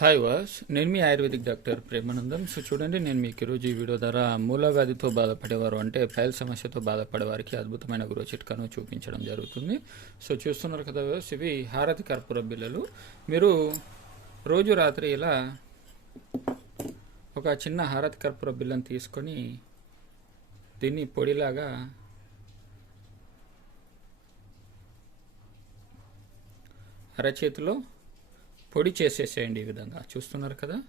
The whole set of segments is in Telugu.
హాయ్ వాస్ నేను మీ ఆయుర్వేదిక్ డాక్టర్ ప్రేమానందం. సో చూడండి నేను మీకు ఈరోజు ఈ వీడియో ద్వారా మూల వ్యాధితో బాధపడేవారు అంటే ఫైల్ సమస్యతో బాధపడేవారికి అద్భుతమైన గురువు చిట్కాను చూపించడం జరుగుతుంది. సో చూస్తున్నారు కదా వ్యూవర్స్, ఇవి హారతి కర్పూర బిళ్ళలు. మీరు రోజు రాత్రి ఇలా ఒక చిన్న హారతి కర్పూర బిల్లను తీసుకొని దీన్ని పొడిలాగా అరచేతిలో పొడి చేసేసేయండి ఈ విధంగా. చూస్తున్నారు కదా?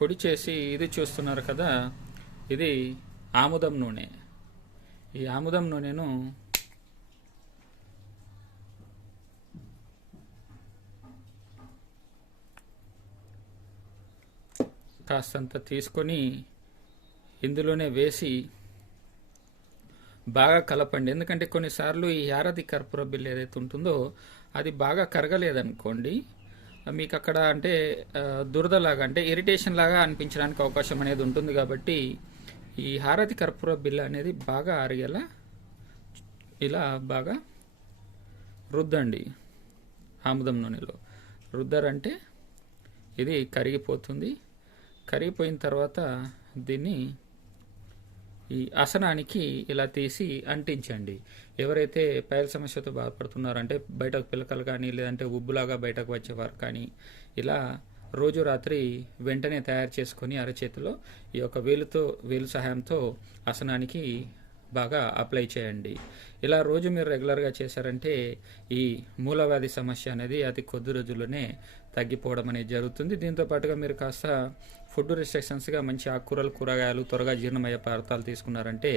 పొడి చేసి ఇది చూస్తున్నారు కదా? ఇది ఆముదం నూనె. ఈ ఆముదం నూనెను కాస్తంత తీసుకొని ఇందులోనే వేసి బాగా కలపండి. ఎందుకంటే కొన్నిసార్లు ఈ హారతి కర్పూర బిల్ ఏదైతే ఉంటుందో అది బాగా కరగలేదనుకోండి మీకు అక్కడ అంటే దురదలాగా అంటే ఇరిటేషన్ లాగా అనిపించడానికి అవకాశం అనేది ఉంటుంది కాబట్టి ఈ హారతి కర్పూర బిల్ల అనేది బాగా అరిగేలా ఇలా బాగా రుద్దండి ఆముదం నూనెలో. రుద్దరంటే ఇది కరిగిపోతుంది. కరిగిపోయిన తర్వాత దీన్ని ఈ ఆసనానికి ఇలా తీసి అంటించండి. ఎవరైతే పైల సమస్యతో బాధపడుతున్నారంటే బయటకు పిలకలు కానీ లేదంటే ఉబ్బులాగా బయటకు వచ్చేవారు కానీ ఇలా రోజు రాత్రి వెంటనే తయారు చేసుకొని అరచేతిలో ఈ యొక్క వేలుతో వేలు సహాయంతో ఆసనానికి బాగా అప్లై చేయండి. ఇలా రోజు మీరు రెగ్యులర్గా చేశారంటే ఈ మూలవ్యాధి సమస్య అనేది అతి కొద్ది రోజుల్లోనే తగ్గిపోవడం అనేది జరుగుతుంది. దీంతో పాటుగా మీరు కాస్త ఫుడ్ రిస్ట్రిక్షన్స్గా మంచి ఆకుకూరలు కూరగాయలు త్వరగా జీర్ణమయ్యే పదార్థాలు తీసుకున్నారంటే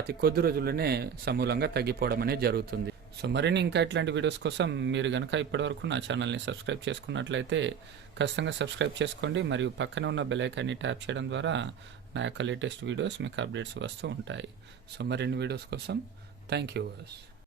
అతి కొద్ది రోజుల్లోనే సమూలంగా తగ్గిపోవడం అనేది జరుగుతుంది. సో మరిన్ని ఇంకా ఇట్లాంటి వీడియోస్ కోసం మీరు కనుక ఇప్పటివరకు నా ఛానల్ని సబ్స్క్రైబ్ చేసుకున్నట్లయితే ఖచ్చితంగా సబ్స్క్రైబ్ చేసుకోండి. మరియు పక్కన ఉన్న బెల్ ఐకాన్ని ట్యాప్ చేయడం ద్వారా నా యొక్క లేటెస్ట్ వీడియోస్ మీకు అప్డేట్స్ వస్తూ ఉంటాయి. సో మరిన్ని వీడియోస్ కోసం థ్యాంక్ యూ